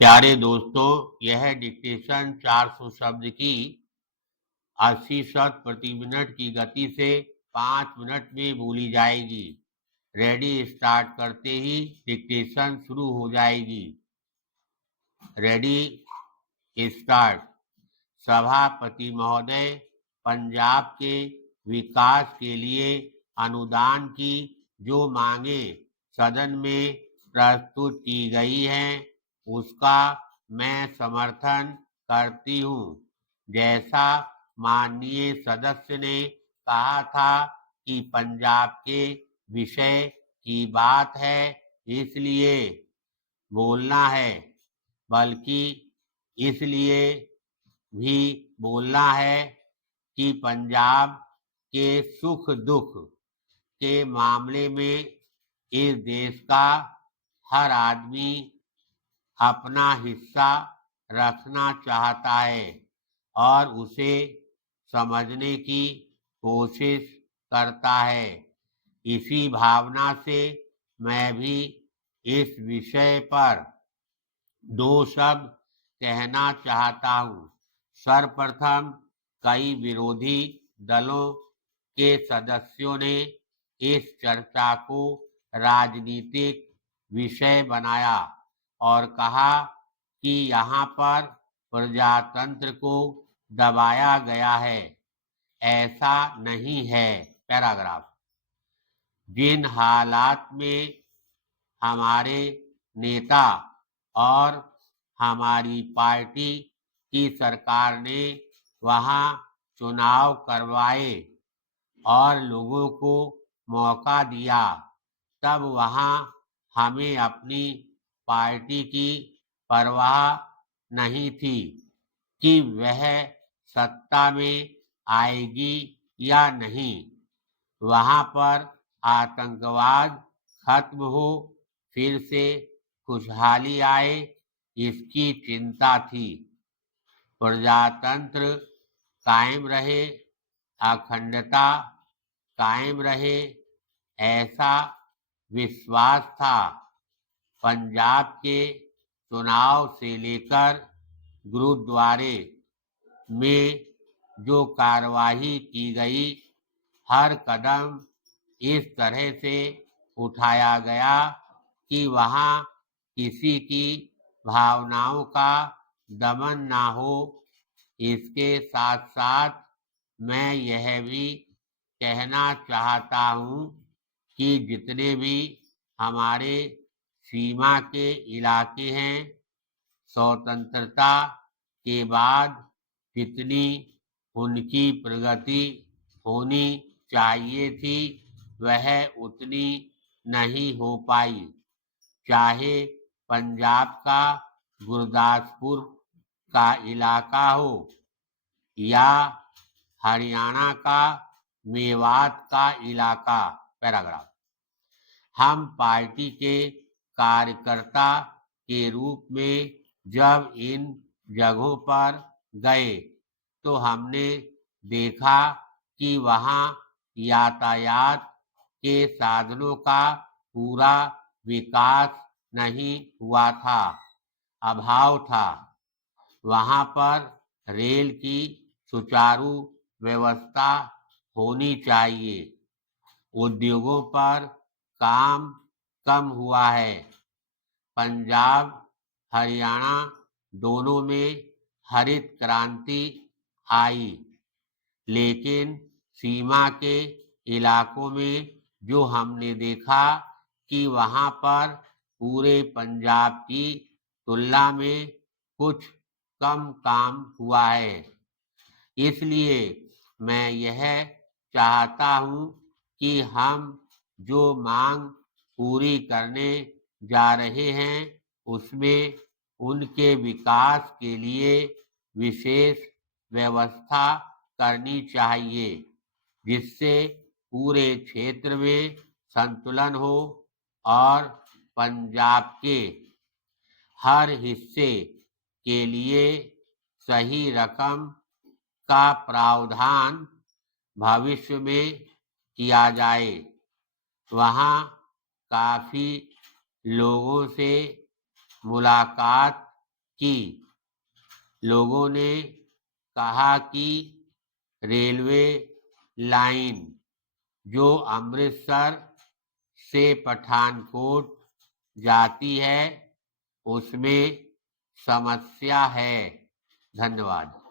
प्यारे दोस्तों, यह डिक्टेशन 400 शब्द की 80 शब्द प्रति मिनट की गति से 5 मिनट में बोली जाएगी। रेडी स्टार्ट करते ही डिक्टेशन शुरू हो जाएगी। Ready start. सभापति महोदय, पंजाब के विकास के लिए अनुदान की जो मांगे सदन में प्रस्तुत की गई हैं, उसका मैं समर्थन करती हूँ। जैसा माननीय सदस्य ने कहा था कि पंजाब के विषय की बात है, इसलिए बोलना है, बल्कि इसलिए भी बोलना है कि पंजाब के सुख दुख के मामले में इस देश का हर आदमी अपना हिस्सा रखना चाहता है और उसे समझने की कोशिश करता है। इसी भावना से मैं भी इस विषय पर 2 शब्द कहना चाहता हूँ। सर्वप्रथम, कई विरोधी दलों के सदस्यों ने इस चर्चा को राजनीतिक विषय बनाया और कहा कि यहाँ पर प्रजातंत्र को दबाया गया है। ऐसा नहीं है। पैराग्राफ। जिन हालात में हमारे नेता और हमारी पार्टी की सरकार ने वहां चुनाव करवाए और लोगों को मौका दिया, तब वहां हमें अपनी पार्टी की परवाह नहीं थी कि वह सत्ता में आएगी या नहीं। वहां पर आतंकवाद खत्म हो, फिर से खुशहाली आए, इसकी चिंता थी। प्रजातंत्र कायम रहे, अखंडता कायम रहे, ऐसा विश्वास था। पंजाब के चुनाव से लेकर गुरुद्वारे में जो कार्यवाही की गई, हर कदम इस तरह से उठाया गया कि वहां किसी की भावनाओं का दमन ना हो। इसके साथ साथ मैं यह भी कहना चाहता हूँ कि जितने भी हमारे सीमा के इलाके हैं, स्वतंत्रता के बाद जितनी उनकी प्रगति होनी चाहिए थी, वह उतनी नहीं हो पाई। चाहे पंजाब का गुरदासपुर का इलाका हो या हरियाणा का मेवात का इलाका। पैराग्राफ। हम पार्टी के कार्यकर्ता के रूप में जब इन जगहों पर गए तो हमने देखा कि वहाँ यातायात के साधनों का पूरा विकास नहीं हुआ था, अभाव था। वहाँ पर रेल की सुचारू व्यवस्था होनी चाहिए। उद्योगों पर काम कम हुआ है। पंजाब हरियाणा दोनों में हरित क्रांति आई, लेकिन सीमा के इलाकों में जो हमने देखा कि वहाँ पर पूरे पंजाब की तुलना में कुछ कम काम हुआ है। इसलिए मैं यह चाहता हूँ कि हम जो मांग पूरी करने जा रहे हैं, उसमें उनके विकास के लिए विशेष व्यवस्था करनी चाहिए, जिससे पूरे क्षेत्र में संतुलन हो और पंजाब के हर हिस्से के लिए सही रकम का प्रावधान भविष्य में किया जाए। वहाँ काफी लोगों से मुलाकात की। लोगों ने कहा कि रेलवे लाइन जो अमृतसर से पठानकोट जाती है उसमें समस्या है। धन्यवाद।